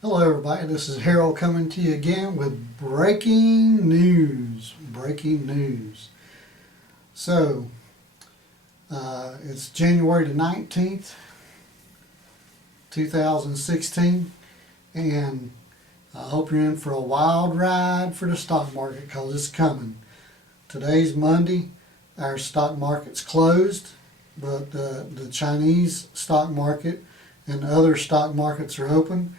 Hello everybody, this is Harold coming to you again with breaking news. Breaking news. So, it's January the 19th, 2016, and I hope you're in for a wild ride for the stock market because it's coming. Today's Monday, our stock market's closed, but the Chinese stock market and other stock markets are open,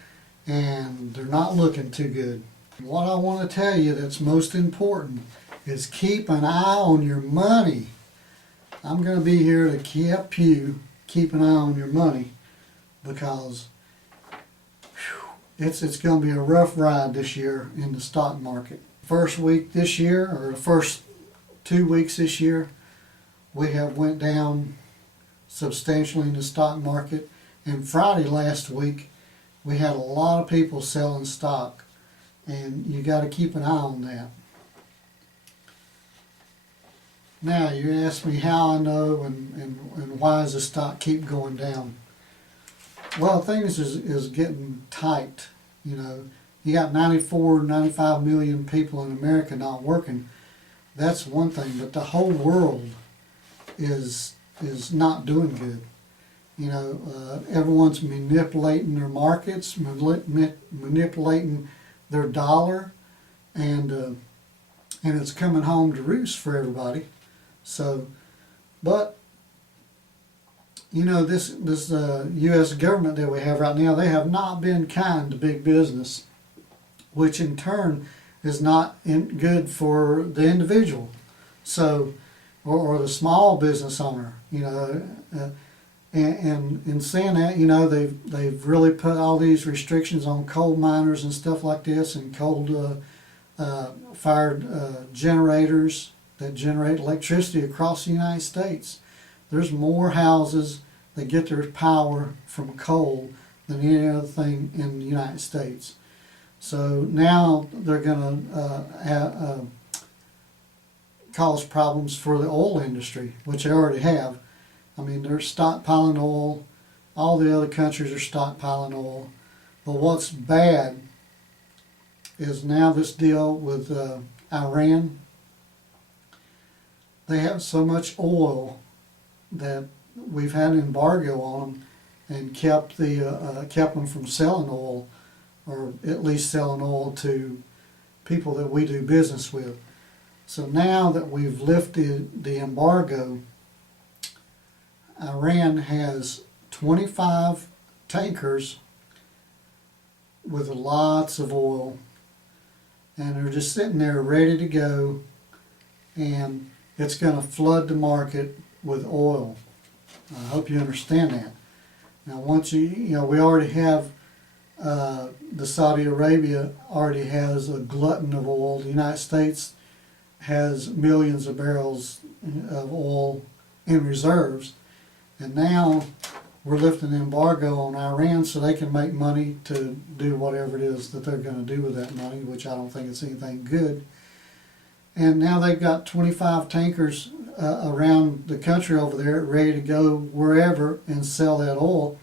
and they're not looking too good. What I want to tell you that's most important is keep an eye on your money. I'm going to be here to keep an eye on your money because it's going to be a rough ride this year in the stock market. First week this year, or the first 2 weeks this year, we have went down substantially in the stock market, and Friday last week we had a lot of people selling stock, and you got to keep an eye on that. Now, you ask me how I know and why does the stock keep going down. Well, things is getting tight. You know, you got 94, 95 million people in America not working. That's one thing, but the whole world is not doing good. You know, everyone's manipulating their markets, manipulating their dollar, and it's coming home to roost for everybody. So, but you know, this U.S. government that we have right now, they have not been kind to big business, which in turn is not good for the individual. So, or the small business owner. You know. And in saying that, you know, they've really put all these restrictions on coal miners and stuff like this, and coal fired generators that generate electricity across the United States. There's more houses that get their power from coal than any other thing in the United States. So now they're going to cause problems for the oil industry, which they already have. I mean, they're stockpiling oil. All the other countries are stockpiling oil. But what's bad is now this deal with Iran. They have so much oil that we've had an embargo on them and kept them from selling oil, or at least selling oil to people that we do business with. So now that we've lifted the embargo, Iran has 25 tankers with lots of oil, and they're just sitting there ready to go, and it's going to flood the market with oil. I hope you understand that. Now, once you know, we already have the Saudi Arabia already has a glutton of oil. The United States has millions of barrels of oil in reserves. And now we're lifting the embargo on Iran so they can make money to do whatever it is that they're going to do with that money, which I don't think it's anything good. And now they've got 25 tankers around the country over there ready to go wherever and sell that oil.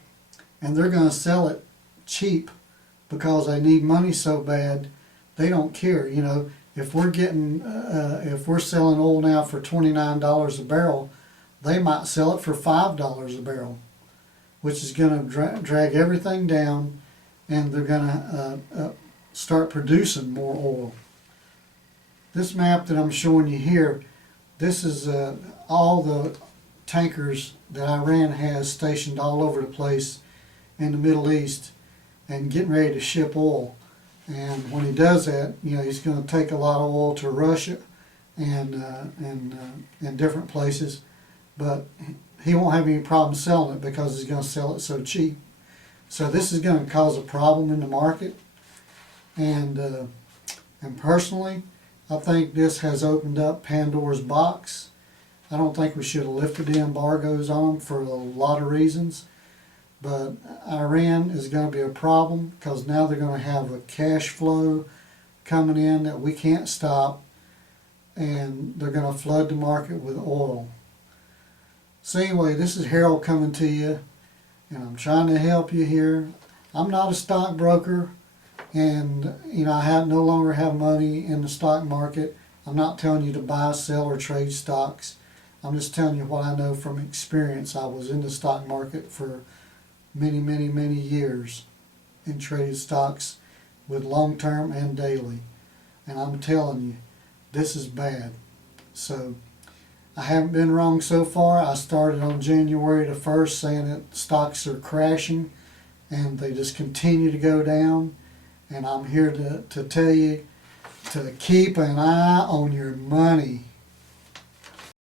And they're going to sell it cheap because they need money so bad. They don't care. You know, if we're selling oil now for $29 a barrel, they might sell it for $5 a barrel, which is going to drag everything down, and they're going to start producing more oil. This map that I'm showing you here, this is all the tankers that Iran has stationed all over the place in the Middle East and getting ready to ship oil. And when he does that, you know, he's going to take a lot of oil to Russia and different places. But he won't have any problem selling it because he's going to sell it so cheap. So this is going to cause a problem in the market. And personally, I think this has opened up Pandora's box. I don't think we should have lifted the embargoes on them for a lot of reasons. But Iran is going to be a problem because now they're going to have a cash flow coming in that we can't stop. And they're going to flood the market with oil. So anyway, this is Harold coming to you, and I'm trying to help you here. I'm not a stockbroker. And I have no longer have money in the stock market. I'm not telling you to buy, sell, or trade stocks. I'm just telling you what I know from experience. I was in the stock market for many, many, many years and traded stocks with long term and daily. And I'm telling you, this is bad. So I haven't been wrong so far. I started on January the 1st saying that stocks are crashing and they just continue to go down. And I'm here to tell you to keep an eye on your money.